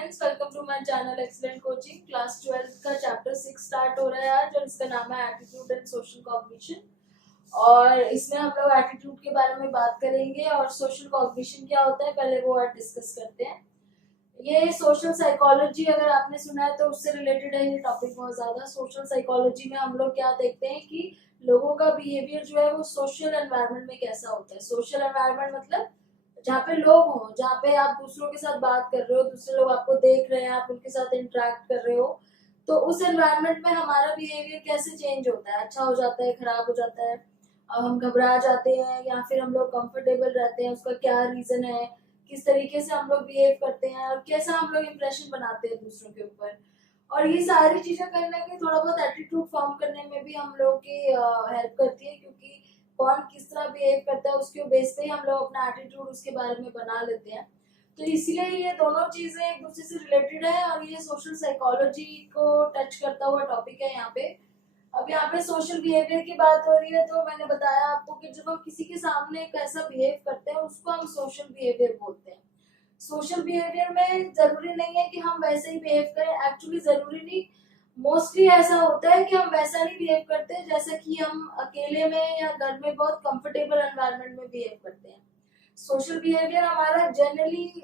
Friends, welcome to my channel Excellent Coaching. Class 12 का chapter 6 start हो रहा है आज और इसका नाम है एटीट्यूड एंड सोशल कॉग्निशन। और इसमें हम लोग एटीट्यूड के बारे में बात करेंगे और सोशल कॉग्निशन क्या होता है पहले वो आज डिस्कस करते हैं। ये सोशल साइकोलॉजी अगर आपने सुना है तो उससे रिलेटेड है ये टॉपिक बहुत ज्यादा। सोशल साइकोलॉजी में हम लोग क्या देखते हैं कि लोगों का बिहेवियर जो है वो सोशल एनवायरनमेंट में कैसा होता है। सोशल एनवायरनमेंट मतलब जहाँ पे लोग हों, जहाँ पे आप दूसरों के साथ बात कर रहे हो, दूसरे लोग आपको देख रहे हैं, आप उनके साथ इंटरेक्ट कर रहे हो, तो उस एनवायरनमेंट में हमारा बिहेवियर कैसे चेंज होता है, अच्छा हो जाता है, खराब हो जाता है, हम घबरा जाते हैं या फिर हम लोग कंफर्टेबल रहते हैं, उसका क्या रीजन है, किस तरीके से हम लोग बिहेव करते हैं और कैसा हम लोग इम्प्रेशन बनाते हैं दूसरों के ऊपर। और ये सारी चीजें कहीं ना कहीं थोड़ा बहुत एटीट्यूड फॉर्म करने में भी हम लोग की हेल्प करती है, क्योंकि कौन किस तरह बिहेव करता है उसके बेस पे ही हम लोग अपना एटीट्यूड उसके बारे में बना लेते हैं। तो इसलिए ये दोनों चीजें एक दूसरे से रिलेटेड है और ये सोशल साइकोलॉजी को टच करता हुआ टॉपिक है यहाँ पे। अब यहाँ पे सोशल बिहेवियर की बात हो रही है तो मैंने बताया आपको कि जब हम किसी के सामने कैसा बिहेव करते हैं उसको हम सोशल बिहेवियर बोलते हैं। सोशल बिहेवियर में जरूरी नहीं है कि हम वैसे ही बिहेव करें, एक्चुअली जरूरी नहीं, मोस्टली ऐसा होता है कि हम वैसा नहीं बिहेव करते जैसे कि हम अकेले में या घर में बहुत कंफर्टेबल एनवायरनमेंट में बिहेव करते हैं। सोशल बिहेवियर हमारा जनरली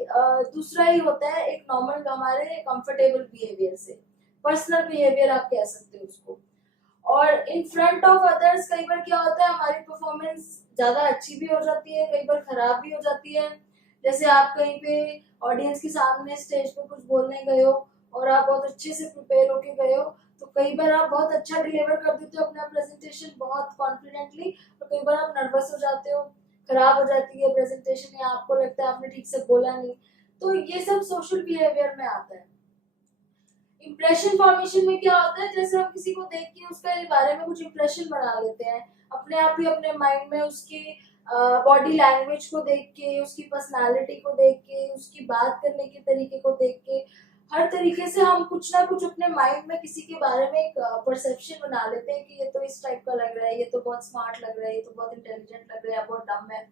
दूसरा ही होता है, एक नॉर्मल हमारे कंफर्टेबल बिहेवियर से, पर्सनल बिहेवियर आप कह सकते हो उसको। और इन फ्रंट ऑफ अदर्स कई बार क्या होता है हमारी परफॉर्मेंस ज्यादा अच्छी भी हो जाती है, कई बार खराब भी हो जाती है। जैसे आप कहीं पे ऑडियंस के सामने स्टेज पे कुछ बोलने गए हो और आप बहुत अच्छे से प्रिपेयर होके गए हो, तो कई बार आप बहुत अच्छा डिलीवर कर देते हो अपना प्रेजेंटेशन बहुत कॉन्फिडेंटली, और कई बार आप नर्वस हो जाते हो, खराब हो जाती है प्रेजेंटेशन या आपको लगता है आपने ठीक से बोला नहीं। तो ये सब सोशल बिहेवियर में आता है। इम्प्रेशन फॉर्मेशन में क्या होता है, जैसे हम किसी को देख के उसके बारे में कुछ इम्प्रेशन बना लेते हैं अपने आप ही अपने माइंड में, उसकी बॉडी लैंग्वेज को देख के, उसकी पर्सनालिटी को देख के, उसकी बात करने के तरीके को देख के, हर तरीके से हम कुछ ना कुछ अपने माइंड में किसी के बारे में एक परसेप्शन बना लेते हैं कि ये तो इस टाइप का लग रहा है, ये तो बहुत स्मार्ट लग रहा है, ये तो बहुत इंटेलिजेंट लग रहा है, बहुत डम है।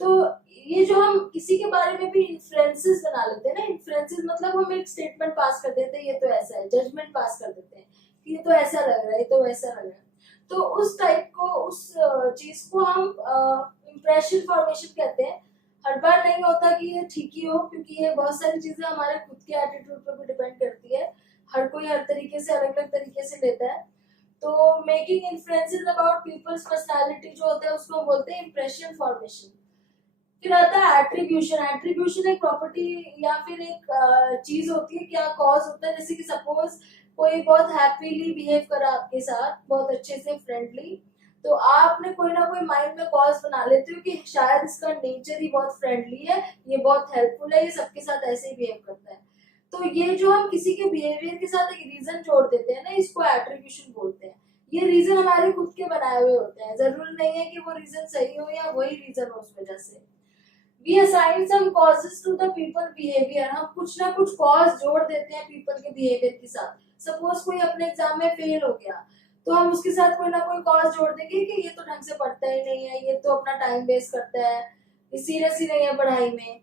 तो ये जो हम किसी के बारे में भी इन्फ्लुएंसेस बना लेते हैं ना, इन्फ्लुएंसेस मतलब हम एक स्टेटमेंट पास कर देते हैं ये तो ऐसा है, जजमेंट पास कर देते हैं कि ये तो ऐसा लग रहा है, ये तो वैसा लग रहा है। तो उस टाइप को, उस चीज को हम इम्प्रेशन फॉर्मेशन कहते हैं। हर बार नहीं होता कि ये ठीक ही हो, क्योंकि ये बहुत सारी चीजें हमारे खुद के एटीट्यूड पर भी डिपेंड करती है। हर कोई हर तरीके से अलग अलग तरीके से लेता है। तो making influences about people's personality जो होता है उसको हम बोलते हैं इम्प्रेशन फॉर्मेशन। फिर आता है एट्रीब्यूशन। एट्रीब्यूशन एक प्रॉपर्टी या फिर एक चीज होती है, क्या कॉज होता है। जैसे कि सपोज कोई बहुत हैप्पीली बिहेव करा आपके साथ, बहुत अच्छे से फ्रेंडली, तो आपने कोई ना कोई माइंड में कॉज बना लेते हो कि शायद इसका नेचर ही बहुत फ्रेंडली है, ये बहुत हेल्पफुल है, ये सबके साथ ऐसे ही बिहेव करता है। तो ये जो हम किसी के बिहेवियर के साथ एक रीजन जोड़ देते हैं ना, इसको एट्रीब्यूशन बोलते हैं। ये रीजन हमारे खुद के बनाए हुए होते हैं, जरूरी नहीं है कि वो रीजन सही हो या वही रीजन हो उस वजह से। We assign some causes to the people behavior। हम कुछ ना कुछ कॉज जोड़ देते हैं पीपल के बिहेवियर के साथ। सपोज कोई अपने एग्जाम में फेल हो गया तो हम उसके साथ कोई ना कोई कॉज जोड़ देंगे कि ये तो ढंग से पढ़ता ही नहीं है, ये तो अपना टाइम वेस्ट करता है, ये सीरियस ही नहीं है पढ़ाई में।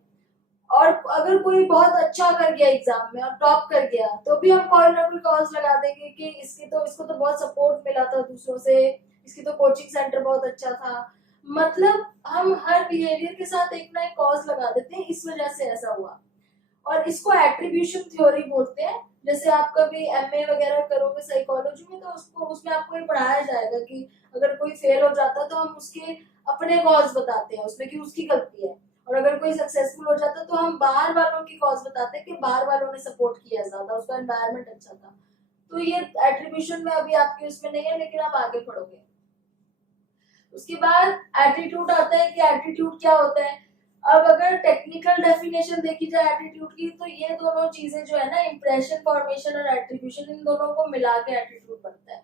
और अगर कोई बहुत अच्छा कर गया एग्जाम में और टॉप कर गया तो भी हम कोई ना कोई कॉज लगा देंगे कि इसको तो बहुत सपोर्ट मिला था दूसरों से, इसकी तो कोचिंग सेंटर बहुत अच्छा था। मतलब हम हर बिहेवियर के साथ एक ना एक कॉज लगा देते हैं, इस वजह से ऐसा हुआ। और इसको एट्रीब्यूशन थ्योरी बोलते हैं। जैसे आप कभी एमए वगैरह करोगे साइकोलॉजी में तो उसको उसमें आपको ये पढ़ाया जाएगा कि अगर कोई फेल हो जाता तो हम उसके अपने कॉज बताते हैं उसमें कि उसकी गलती है, और अगर कोई सक्सेसफुल हो जाता तो हम बाहर वालों की कॉज बताते हैं कि बाहर वालों ने सपोर्ट किया ज्यादा, उसका एनवायरनमेंट अच्छा था। तो ये एट्रीब्यूशन में अभी आपके उसमें नहीं है, लेकिन आप आगे पढ़ोगे। उसके बाद एटीट्यूड आता है कि एटीट्यूड क्या होता है। अब अगर टेक्निकल डेफिनेशन देखी जाए एटीट्यूड की तो ये दोनों चीजें जो है ना, इंप्रेशन फॉर्मेशन और एट्रीब्यूशन, इन दोनों को मिला के एटीट्यूड बनता है।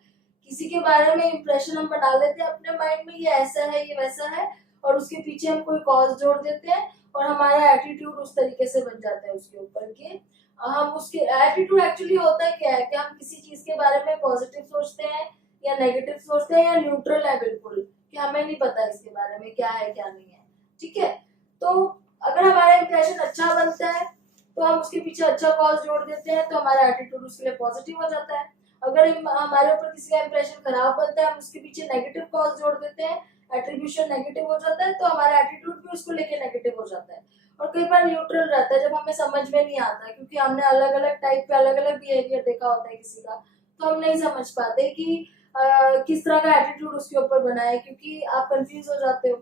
किसी के बारे में इंप्रेशन हम बना लेते हैं अपने माइंड में, ये ऐसा है, ये वैसा है, और उसके पीछे हम कोई कॉज जोड़ देते हैं और हमारा एटीट्यूड उस तरीके से बन जाता है उसके ऊपर कि हम उसके एटीट्यूड एक्चुअली होता है क्या है कि हम किसी चीज के बारे में पॉजिटिव सोचते हैं या नेगेटिव सोचते हैं या न्यूट्रल है बिल्कुल कि हमें नहीं पता इसके बारे में क्या है क्या नहीं है। ठीक है, तो अगर हमारा इंप्रेशन अच्छा बनता है तो हम उसके पीछे अच्छा कॉज जोड़ देते हैं तो हमारा एटीट्यूड उसके लिए पॉजिटिव हो जाता है। अगर हमारे ऊपर किसी का इंप्रेशन खराब बनता है, हम उसके पीछे नेगेटिव कॉज जोड़ देते हैं, एट्रीब्यूशन नेगेटिव हो जाता है, तो हमारा एटीट्यूड भी उसको लेके नेगेटिव हो जाता है। और कई बार न्यूट्रल रहता है जब हमें समझ में नहीं आता, क्योंकि हमने अलग अलग टाइप पे अलग अलग बिहेवियर देखा होता है किसी का, तो हम नहीं समझ पाते कि किस तरह का एटीट्यूड उसके ऊपर बना है, क्योंकि आप कंफ्यूज हो जाते हो।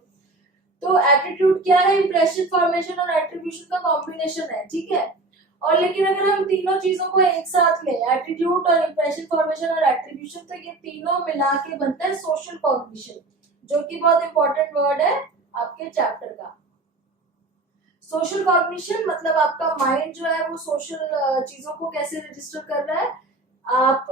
तो एटीट्यूड क्या है? इंप्रेशन फॉर्मेशन और एट्रीब्यूशन का कॉम्बिनेशन है, ठीक है। और लेकिन अगर हम तीनों चीजों को एक साथ लें, एटीट्यूड और इंप्रेशन फॉर्मेशन और एट्रीब्यूशन, तो ये तीनों मिला के बनता है सोशल कॉग्निशन, जो कि बहुत इंपॉर्टेंट वर्ड है आपके चैप्टर का। सोशल कॉग्निशन मतलब आपका माइंड जो है वो सोशल चीजों को कैसे रजिस्टर कर रहा है। आप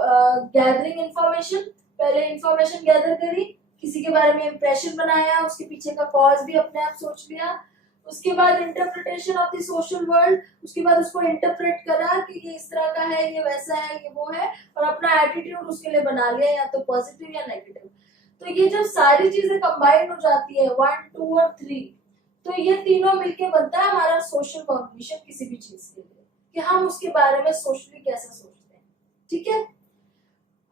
गैदरिंग इंफॉर्मेशन, पहले इंफॉर्मेशन गैदर करी, किसी के बारे में इंप्रेशन बनाया, उसके पीछे का कॉज भी अपने आप सोच लिया, उसके बाद interpretation of the social world, उसके बाद उसको इंटरप्रेट करा कि ये इस तरह का है, ये वैसा है, ये वो है, और अपना एटीट्यूड उसके लिए बना लिया, या तो पॉजिटिव या नेगेटिव। तो ये जब सारी चीजें कंबाइन हो जाती है 1, 2 और 3, तो ये तीनों मिलके बनता है हमारा सोशल कॉग्निशन किसी भी चीज के लिए, कि हम उसके बारे में सोशली कैसे सोचते हैं, ठीक है।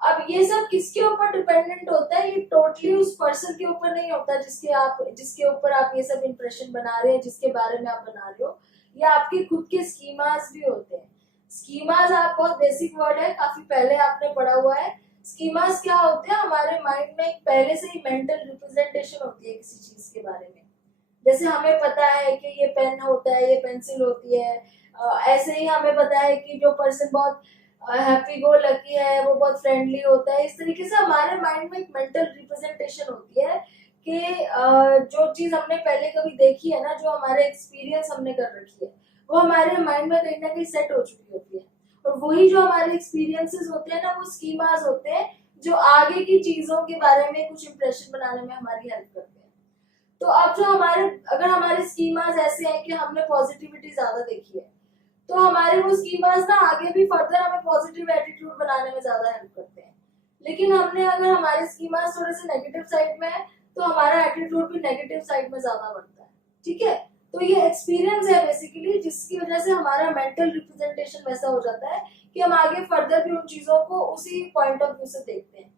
अब ये सब किसके ऊपर डिपेंडेंट होता है? ये टोटली उस पर्सन के ऊपर नहीं होता जिसके ऊपर आप ये सब इंप्रेशन बना रहे हैं, जिसके बारे में आप बना रहे हो। ये आपके खुद के स्कीमास भी होते हैं। स्कीमास आप बहुत बेसिक वर्ड है, काफी पहले आपने पढ़ा हुआ है। स्कीमास क्या होते हैं? हमारे माइंड में एक पहले से ही मेंटल रिप्रेजेंटेशन होती है किसी चीज के बारे में। जैसे हमें पता है कि ये पेन होता है, ये पेंसिल होती है, ऐसे ही हमें पता है कि जो पर्सन बहुत हैप्पी गो लकी है वो बहुत फ्रेंडली होता है। इस तरीके से हमारे माइंड में एक मेंटल रिप्रेजेंटेशन होती है कि जो चीज हमने पहले कभी देखी है ना, जो हमारे एक्सपीरियंस हमने कर रखी है, वो हमारे माइंड में कहीं ना कहीं सेट हो चुकी होती है। और वही जो हमारे एक्सपीरियंसेस होते हैं ना, वो स्कीमास होते हैं जो आगे की चीजों के बारे में कुछ इंप्रेशन बनाने में हमारी हेल्प करते हैं। तो अब जो अगर हमारे स्कीमास ऐसे हैं कि हमने पॉजिटिविटी ज्यादा देखी है, तो हमारे वो स्कीमास ना आगे भी फर्दर हमें पॉजिटिव एटीट्यूड बनाने में ज्यादा हेल्प करते हैं। लेकिन अगर हमारे स्कीमास थोड़े से नेगेटिव साइड में है, तो हमारा एटीट्यूड भी नेगेटिव साइड में ज्यादा बढ़ता है, ठीक है। तो ये एक्सपीरियंस है बेसिकली, जिसकी वजह से हमारा मेंटल रिप्रेजेंटेशन वैसा हो जाता है कि हम आगे फर्दर भी उन चीजों को उसी पॉइंट ऑफ व्यू से देखते हैं।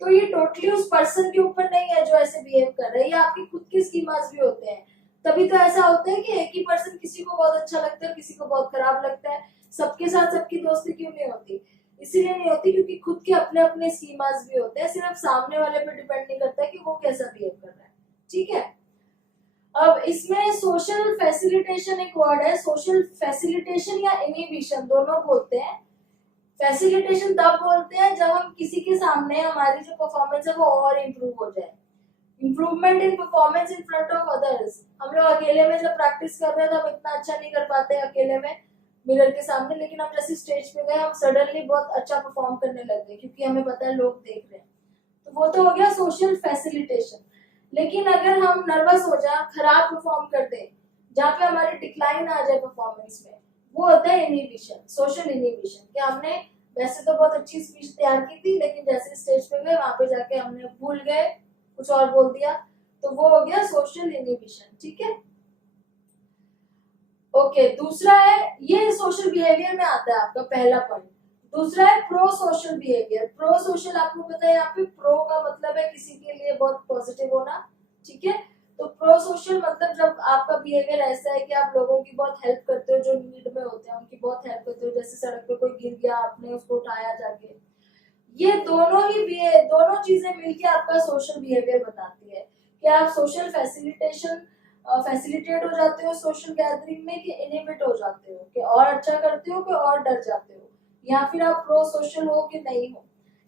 तो ये टोटली उस पर्सन के ऊपर नहीं है जो ऐसे बिहेव कर रहा है, ये आपकी खुद की स्कीमास भी होते हैं। तभी तो ऐसा होता है कि एक ही पर्सन किसी को बहुत अच्छा लगता है, किसी को बहुत खराब लगता है। सबके साथ सबकी दोस्ती क्यों नहीं होती? इसीलिए नहीं होती क्योंकि खुद के अपने अपने स्कीमास भी होते हैं, सिर्फ सामने वाले पे डिपेंड नहीं करता है कि वो कैसा बिहेव कर रहा है, ठीक है। अब इसमें सोशल फैसिलिटेशन एक वर्ड है, सोशल फैसिलिटेशन या इनहिबिशन दोनों बोलते हैं। फैसिलिटेशन तब बोलते हैं जब हम किसी के सामने हमारी जो परफॉर्मेंस है वो और इम्प्रूव हो जाए। Improvement in performance in front of others. हम लोग अकेले में जब प्रैक्टिस कर रहे हैं तो हम इतना अच्छा नहीं कर पाते अकेले में मिरर के सामने, लेकिन हम जैसे स्टेज पे गए हम सडनली बहुत अच्छा परफॉर्म करने लग गए, क्योंकि हमें पता है लोग देख रहे हैं। तो वो तो हो गया सोशल फैसिलिटेशन। लेकिन अगर हम नर्वस हो जाए, खराब परफॉर्म कर दे, जहाँ पे हमारी डिक्लाइन आ जाए परफॉर्मेंस में, वो होता है इनहिबिशन, सोशल इनहिबिशन। कि हमने वैसे तो बहुत अच्छी स्पीच तैयार की थी, लेकिन जैसे स्टेज पे गए वहां पे जाके हमने भूल गए, कुछ और बोल दिया, तो वो हो गया सोशल इनहिबिशन, ठीक है। ओके, दूसरा है, ये सोशल बिहेवियर में आता है आपका पहला पॉइंट। दूसरा है pro social behaviour. Pro social आपको पता है, यहाँ पे प्रो का मतलब है किसी के लिए बहुत पॉजिटिव होना, ठीक है। तो प्रो सोशल मतलब जब आपका बिहेवियर ऐसा है कि आप लोगों की बहुत हेल्प करते हो, जो नीड में होते हैं उनकी बहुत हेल्प करते हो। जैसे सड़क पे कोई गिर गया, आपने उसको उठाया जाके, ये दोनों चीजें मिलके आपका सोशल बिहेवियर बताती है कि आप सोशल फैसिलिटेट हो जाते हो सोशल गैदरिंग में, कि इनहिबिट हो जाते हो, कि और अच्छा करते हो कि और डर जाते हो, या फिर आप प्रो सोशल हो कि नहीं हो।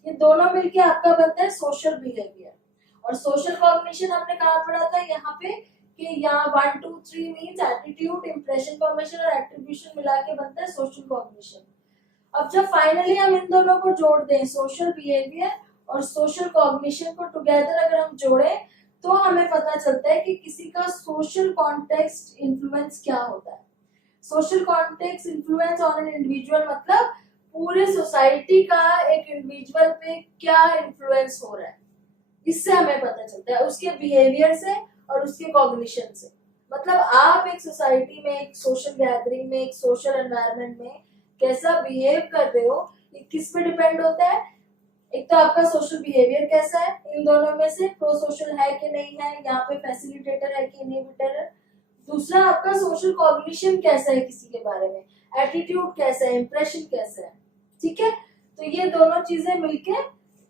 ये दोनों मिलके आपका बनता है सोशल बिहेवियर। और सोशल कॉग्निशन हमने कहा पढ़ा था यहाँ पे, कि यहाँ 1, 2, 3 मीन्स एटीट्यूड, इंप्रेशन फॉर्मेशन और एट्रीब्यूशन मिला के बनता है सोशल कॉग्निशन। अब जब फाइनली हम इन दोनों को जोड़ दें, सोशल बिहेवियर और सोशल कॉग्निशन को टुगेदर अगर हम जोड़े, तो हमें पता चलता है कि किसी का सोशल कॉन्टेक्स्ट इन्फ्लुएंस क्या होता है। Social context influence on an individual मतलब पूरे सोसाइटी का एक इंडिविजुअल पे क्या इन्फ्लुएंस हो रहा है, इससे हमें पता चलता है, उसके बिहेवियर से और उसके कॉग्निशन से। मतलब आप एक सोसाइटी में, एक सोशल गैदरिंग में, एक सोशल एनवायरनमेंट में कैसा बिहेव कर रहे हो, ये किस पे डिपेंड होता है? एक तो आपका सोशल बिहेवियर कैसा है, इन दोनों में से प्रो सोशल है कि नहीं है, यहाँ पे फैसिलिटेटर है कि इनहिबिटर है। दूसरा आपका सोशल कॉग्निशन कैसा है किसी के बारे में, एटीट्यूड कैसा है, इंप्रेशन कैसा है। ठीक है, तो ये दोनों चीजें मिलके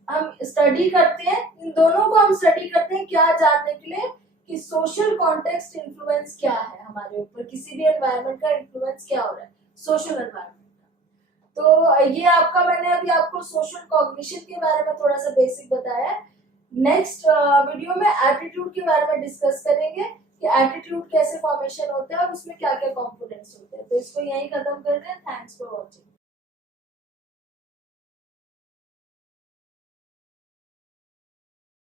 हम स्टडी करते हैं, इन दोनों को हम स्टडी करते हैं क्या जानने के लिए कि सोशल कॉन्टेक्स्ट इन्फ्लुएंस क्या है हमारे ऊपर, किसी भी एनवायरनमेंट का इन्फ्लुएंस क्या हो रहा है सोशल एनवायरनमेंट का। तो ये आपका, मैंने अभी आपको सोशल कॉग्निशन के बारे में थोड़ा सा बेसिक बताया है। नेक्स्ट वीडियो में एटीट्यूड के बारे में डिस्कस करेंगे कि एटीट्यूड कैसे फॉर्मेशन होता है और उसमें क्या क्या कंपोनेंट्स होते हैं। तो इसको यहीं खत्म करते हैं। Thanks for watching.